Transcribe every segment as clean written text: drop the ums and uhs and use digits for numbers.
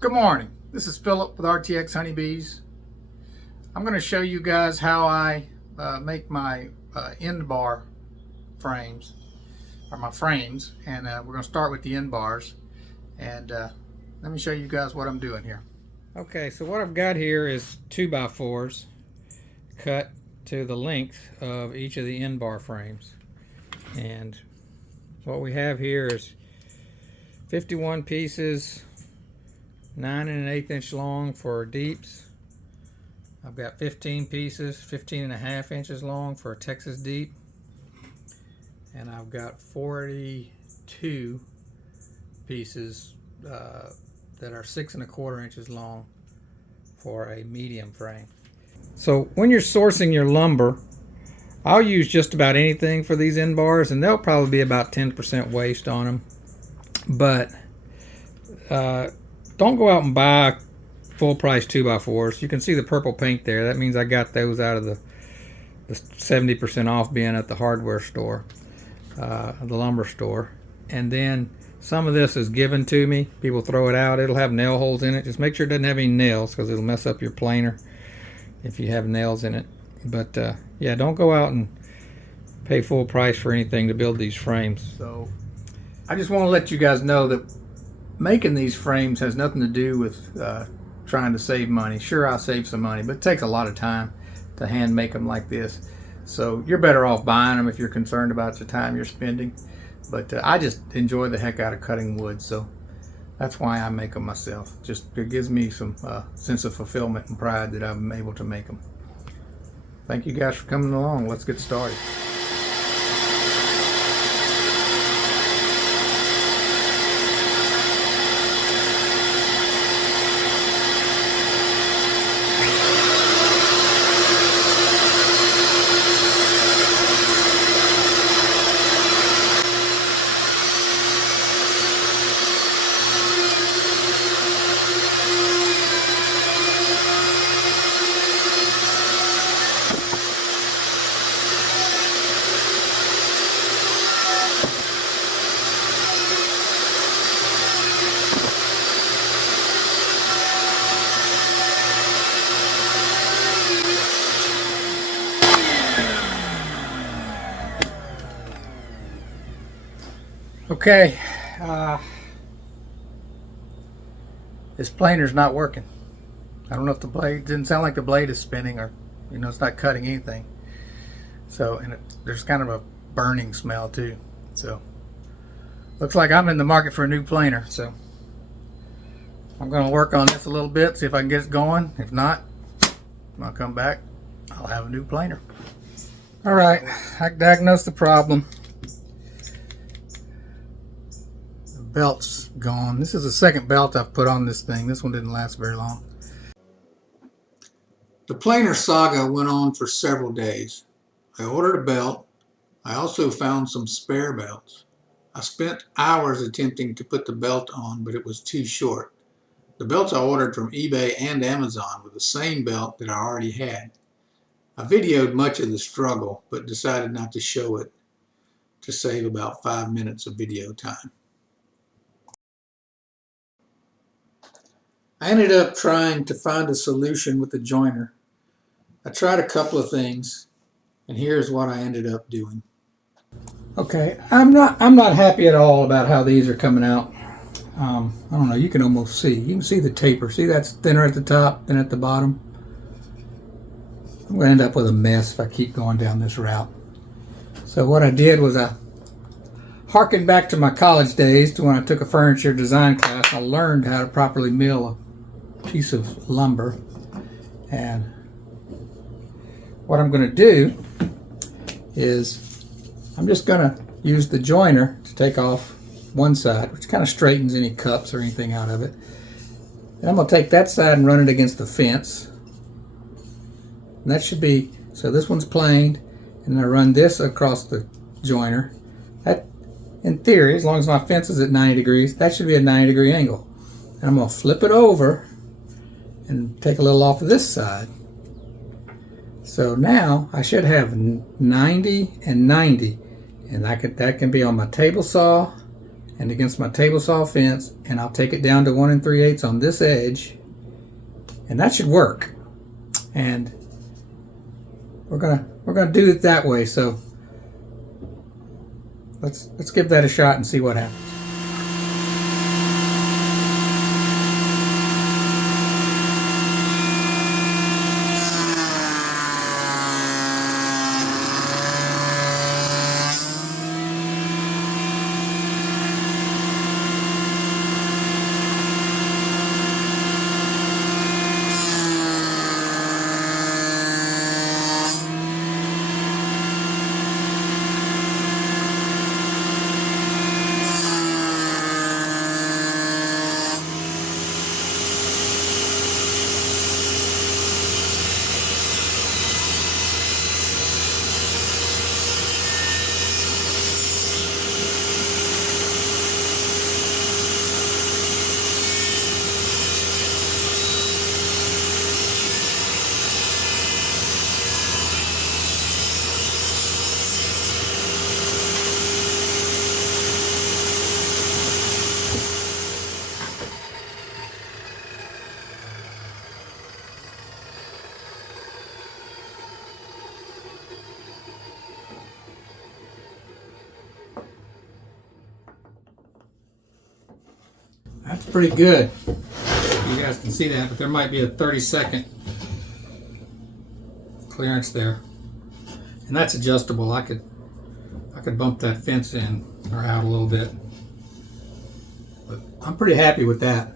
Good morning. This is Philip with RTX Honeybees. I'm going to show you guys how I make my end bar frames, or my frames, and we're going to start with the end bars. And let me show you guys what I'm doing here. Okay, so what I've got here is 2x4s cut to the length of each of the end bar frames. And what we have here is 51 pieces, 9 1/8 inch long for deeps. I've got 15 pieces, 15.5 inches long for a Texas deep. And I've got 42 pieces that are 6 1/4 inches long for a medium frame. So when you're sourcing your lumber, I'll use just about anything for these end bars, and they'll probably be about 10% waste on them. But don't go out and buy full price 2x4s. You can see the purple paint there. That means I got those out of the 70% off bin at the hardware store, the lumber store. And then some of this is given to me. People throw it out. It'll have nail holes in it. Just make sure it doesn't have any nails, because it'll mess up your planer if you have nails in it. But yeah, don't go out and pay full price for anything to build these frames. So I just want to let you guys know that making these frames has nothing to do with trying to save money. Sure, I'll save some money, but it takes a lot of time to hand make them like this. So you're better off buying them if you're concerned about the time you're spending. But I just enjoy the heck out of cutting wood, so that's why I make them myself. Just it gives me some sense of fulfillment and pride that I'm able to make them. Thank you guys for coming along. Let's get started. Okay, this planer's not working. I don't know if the blade, didn't sound like the blade is spinning, or it's not cutting anything. So, and there's kind of a burning smell too. So looks like I'm in the market for a new planer. So I'm going to work on this a little bit, see if I can get it going. If not, when I come back, I'll have a new planer. All right, I diagnosed the problem. Belt's gone. This is the second belt I've put on this thing. This one didn't last very long. The planer saga went on for several days. I ordered a belt. I also found some spare belts. I spent hours attempting to put the belt on, but it was too short. The belts I ordered from eBay and Amazon were the same belt that I already had. I videoed much of the struggle, but decided not to show it to save about 5 minutes of video time. I ended up trying to find a solution with the joiner. I tried a couple of things, and here's what I ended up doing. Okay, I'm not happy at all about how these are coming out. I don't know, you can almost see. You can see the taper. See, that's thinner at the top than at the bottom. I'm going to end up with a mess if I keep going down this route. So what I did was I harkened back to my college days, to when I took a furniture design class. I learned how to properly mill a piece of lumber. And what I'm going to do is I'm just going to use the joiner to take off one side, which kind of straightens any cups or anything out of it. And I'm going to take that side and run it against the fence. And that should be, so this one's planed, and I run this across the joiner. That, in theory, as long as my fence is at 90 degrees, that should be a 90-degree angle. And I'm going to flip it over and take a little off of this side. So now I should have 90 and 90, and that can be on my table saw and against my table saw fence, and I'll take it down to 1 3/8 on this edge, and that should work. And we're gonna do it that way. So let's give that a shot and see what happens. That's pretty good. You guys can see that, but there might be a 30-second clearance there, and that's adjustable. I could bump that fence in or out a little bit, but I'm pretty happy with that.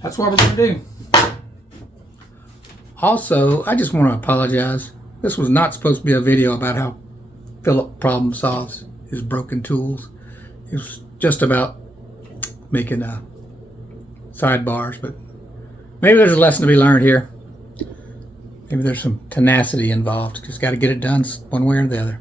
That's what we're going to do. Also, I just want to apologize. This was not supposed to be a video about how Philip problem solves his broken tools. It was just about making sidebars, but maybe there's a lesson to be learned here. Maybe there's some tenacity involved. Just got to get it done one way or the other.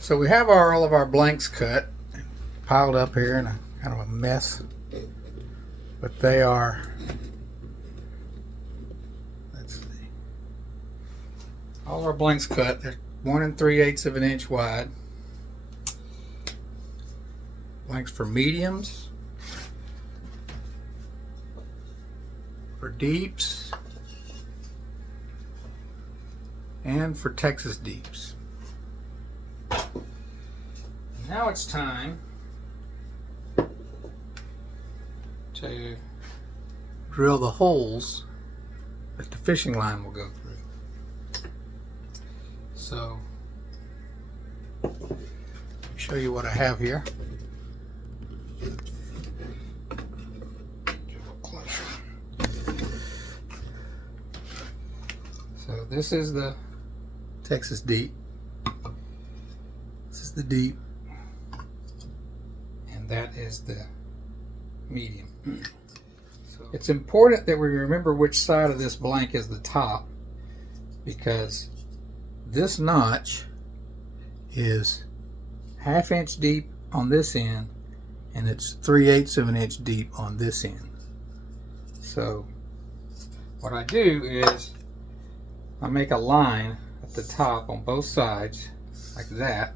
So we have all of our blanks cut, piled up here in a kind of a mess, but they are, let's see, all of our blanks cut. They're 1 3/8 of an inch wide. Blanks for mediums, for deeps, and for Texas deeps. Now it's time to drill the holes that the fishing line will go through. So, let me show you what I have here. Get a little closer. So, this is the Texas deep. This is the deep. And that is the medium. So it's important that we remember which side of this blank is the top, because this notch is 1/2 inch deep on this end and it's 3/8 of an inch deep on this end. So what I do is I make a line at the top on both sides like that,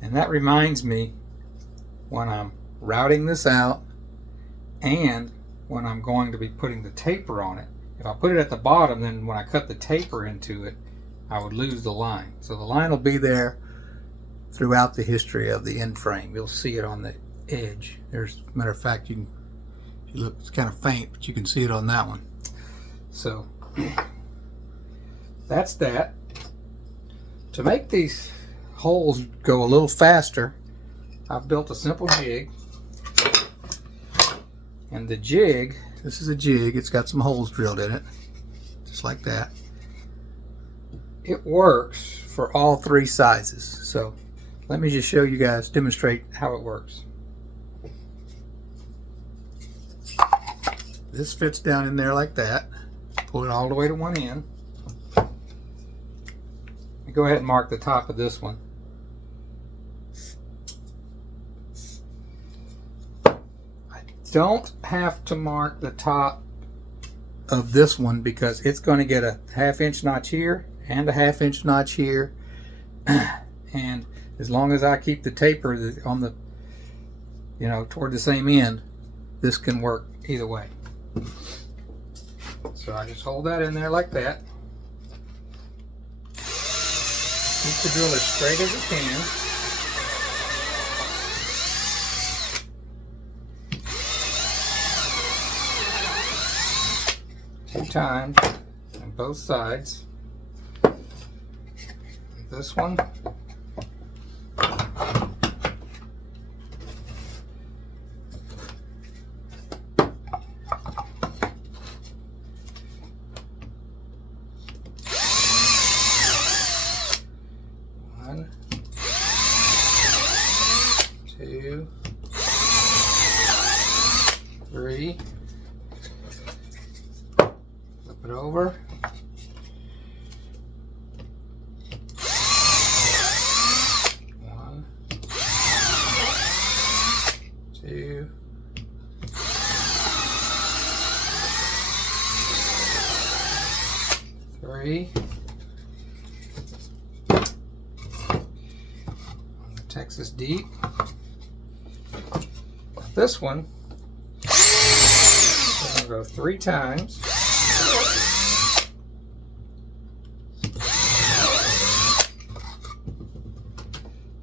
and that reminds me when I'm routing this out and when I'm going to be putting the taper on it. If I put it at the bottom, then when I cut the taper into it, I would lose the line. So the line will be there throughout the history of the end frame. You'll see it on the edge. There's, matter of fact, you look, it's kind of faint, but you can see it on that one. So that's that. To make these holes go a little faster, I've built a simple jig. And the jig, this is a jig, it's got some holes drilled in it, just like that. It works for all 3 sizes. So let me just show you guys, demonstrate how it works. This fits down in there like that. Pull it all the way to one end. Go ahead and mark the top of this one. Don't have to mark the top of this one because it's going to get a 1/2 inch notch here and a 1/2 inch notch here, and as long as I keep the taper on the, you know, toward the same end, this can work either way. So I just hold that in there like that. Keep the drill as straight as it can. 2 times on both sides. This one. One, 2, 3. It over. 1, 2, 3. On the Texas deep. This one, I'm going to go 3 times.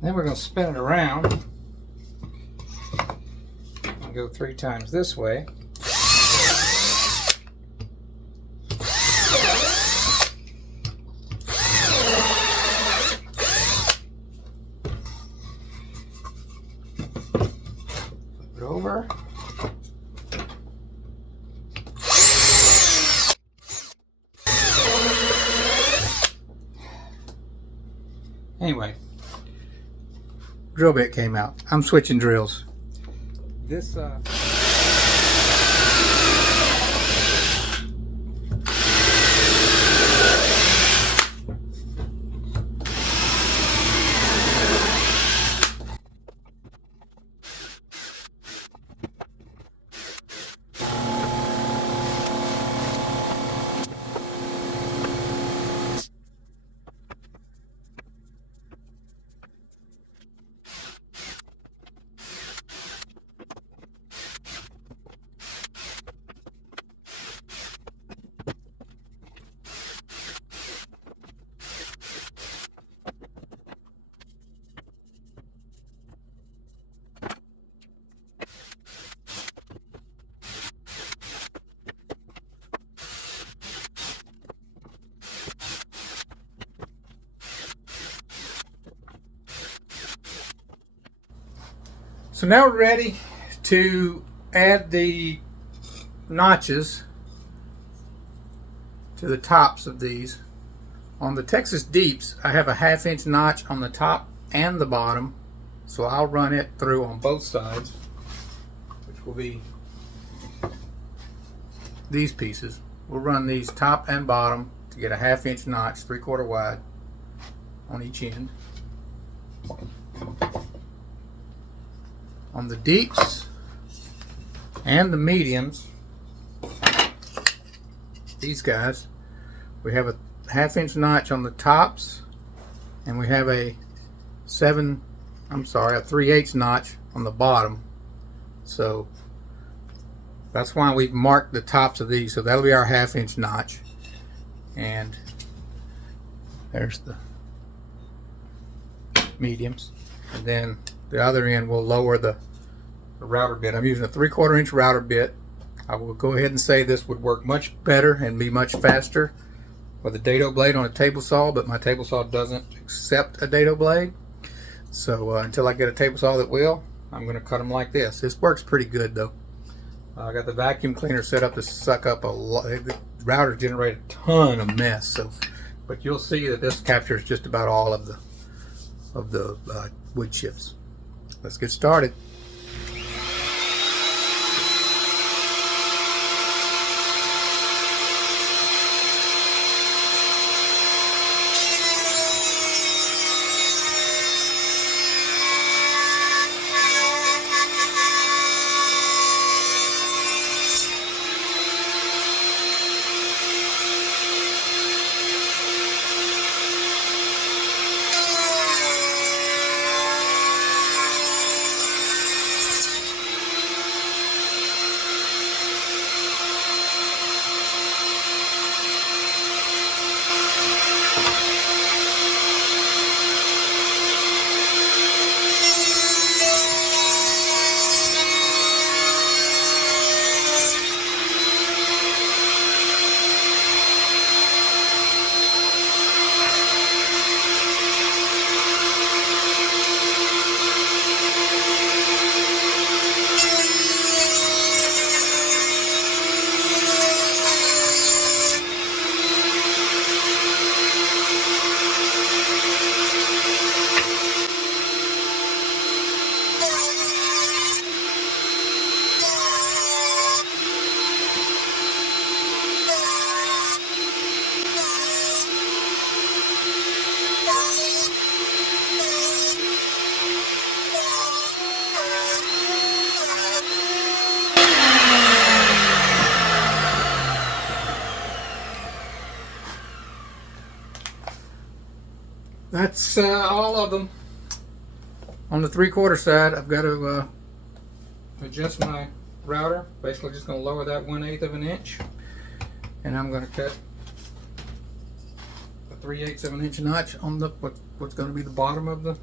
Then we're going to spin it around and go 3 times this way. Flip it over. Anyway. Drill bit came out. I'm switching drills. This So now we're ready to add the notches to the tops of these. On the Texas Deeps, I have a 1/2 inch notch on the top and the bottom, so I'll run it through on both sides, which will be these pieces. We'll run these top and bottom to get a 1/2 inch notch, 3/4 wide on each end. On the deeps and the mediums, these guys, we have a 1/2 inch notch on the tops, and we have a 3/8 notch on the bottom. So that's why we've marked the tops of these. So that'll be our 1/2 inch notch. And there's the mediums. And then the other end will lower the router bit. I'm using a 3/4 inch router bit. I will go ahead and say this would work much better and be much faster with a dado blade on a table saw, but my table saw doesn't accept a dado blade. So until I get a table saw that will, I'm going to cut them like this. This works pretty good though. I got the vacuum cleaner set up to suck up a lot. The router generated a ton of mess. So, but you'll see that this captures just about all of the wood chips. Let's get started. That's all of them. On the 3/4 side, I've got to adjust my router. Basically just going to lower that 1/8 of an inch, and I'm going to cut a 3/8 of an inch notch on the what's going to be the bottom of the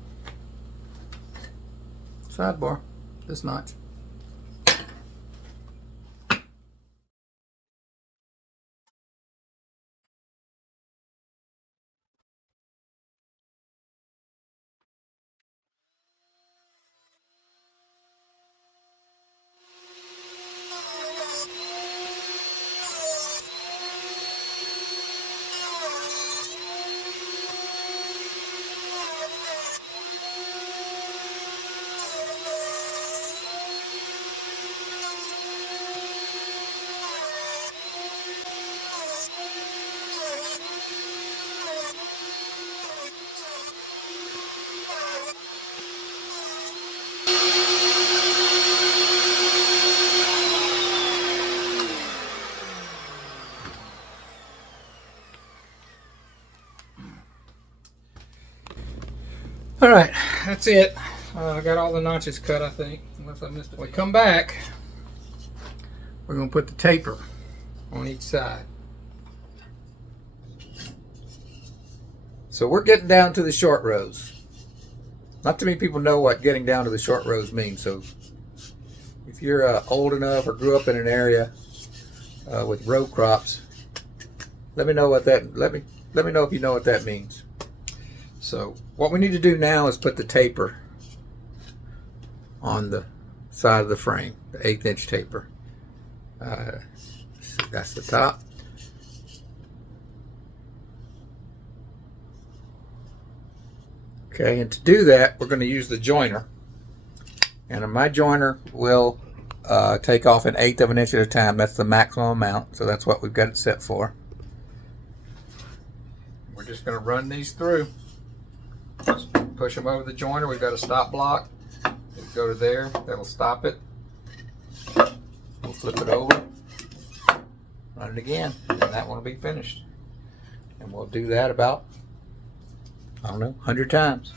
sidebar, this notch. All right, that's it. I got all the notches cut, I think, unless I missed it. When we come back, we're going to put the taper on each side. So we're getting down to the short rows. Not too many people know what getting down to the short rows means. So if you're old enough or grew up in an area with row crops, let me know what that. Let me know if you know what that means. So what we need to do now is put the taper on the side of the frame, the 1/8 inch taper. That's the top. Okay, and to do that, we're going to use the joiner. And my joiner will take off 1/8 of an inch at a time. That's the maximum amount, so that's what we've got it set for. We're just going to run these through. Just push them over the joiner. We've got a stop block. We'll go to there. That'll stop it. We'll flip it over. Run it again, and that one will be finished. And we'll do that about, I don't know, 100 times.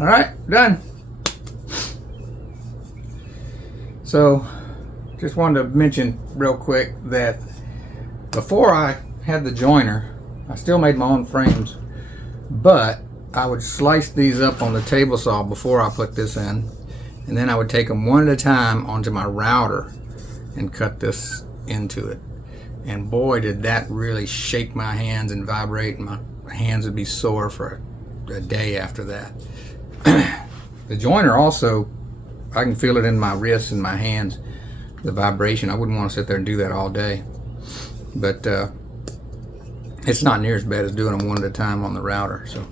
All right, done. So, just wanted to mention real quick that before I had the joiner, I still made my own frames, but I would slice these up on the table saw before I put this in, and then I would take them one at a time onto my router and cut this into it. And boy, did that really shake my hands and vibrate, and my hands would be sore for a day after that. The joiner also, I can feel it in my wrists and my hands, the vibration. I wouldn't want to sit there and do that all day, but it's not near as bad as doing them one at a time on the router. So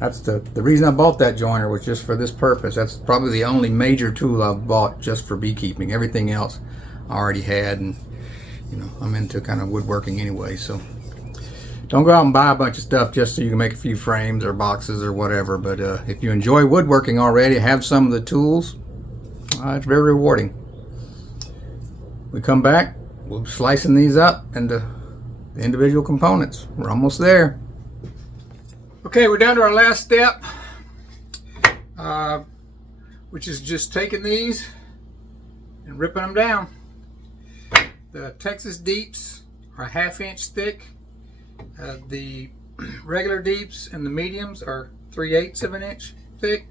that's the reason I bought that joiner, was just for this purpose. That's probably the only major tool I've bought just for beekeeping. Everything else I already had, and you know, I'm into kind of woodworking anyway, so don't go out and buy a bunch of stuff just so you can make a few frames or boxes or whatever. But if you enjoy woodworking already, have some of the tools, it's very rewarding. We come back, we'll be slicing these up into the individual components. We're almost there. Okay, we're down to our last step, which is just taking these and ripping them down. The Texas Deeps are 1/2 inch thick. The regular Deeps and the mediums are 3/8 of an inch thick.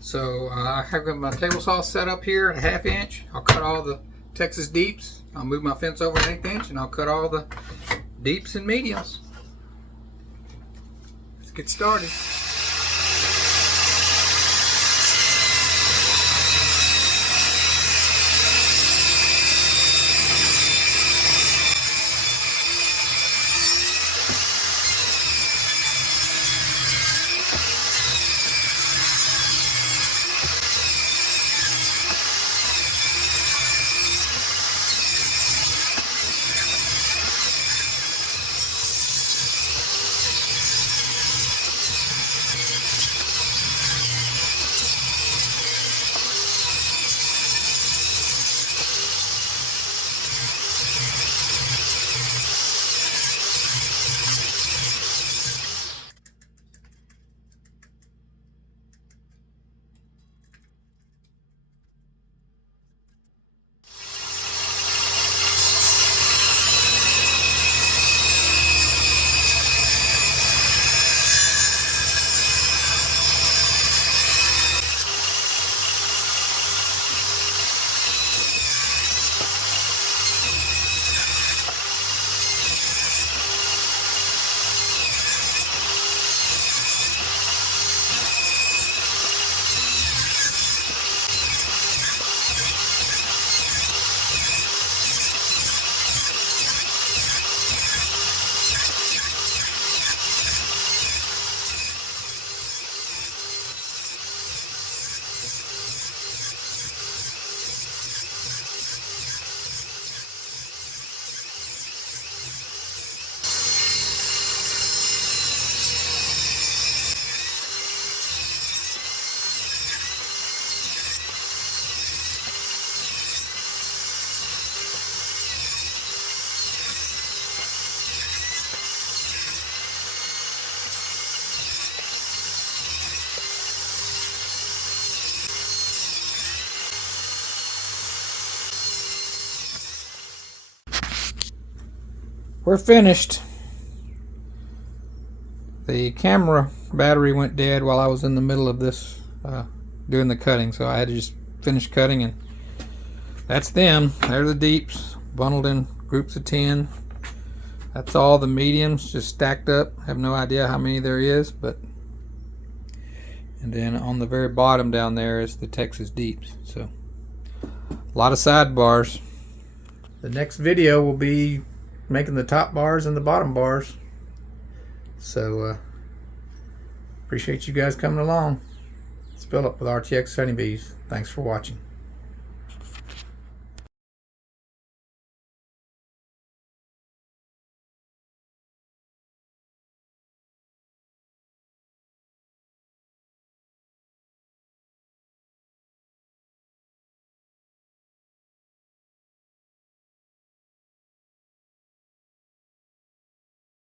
So I have got my table saw set up here at 1/2 inch. I'll cut all the Texas Deeps. I'll move my fence over 1/8 inch, and I'll cut all the Deeps and mediums. Let's get started. we're finished. The camera battery went dead while I was in the middle of this doing the cutting, so I had to just finish cutting, and that's them. They're the deeps, bundled in groups of 10. That's all the mediums just stacked up. I have no idea how many there is, but and then on the very bottom down there is the Texas deeps. So a lot of sidebars. The next video will be making the top bars and the bottom bars. So appreciate you guys coming along. It's Philip with RTX Honeybees. Thanks for watching.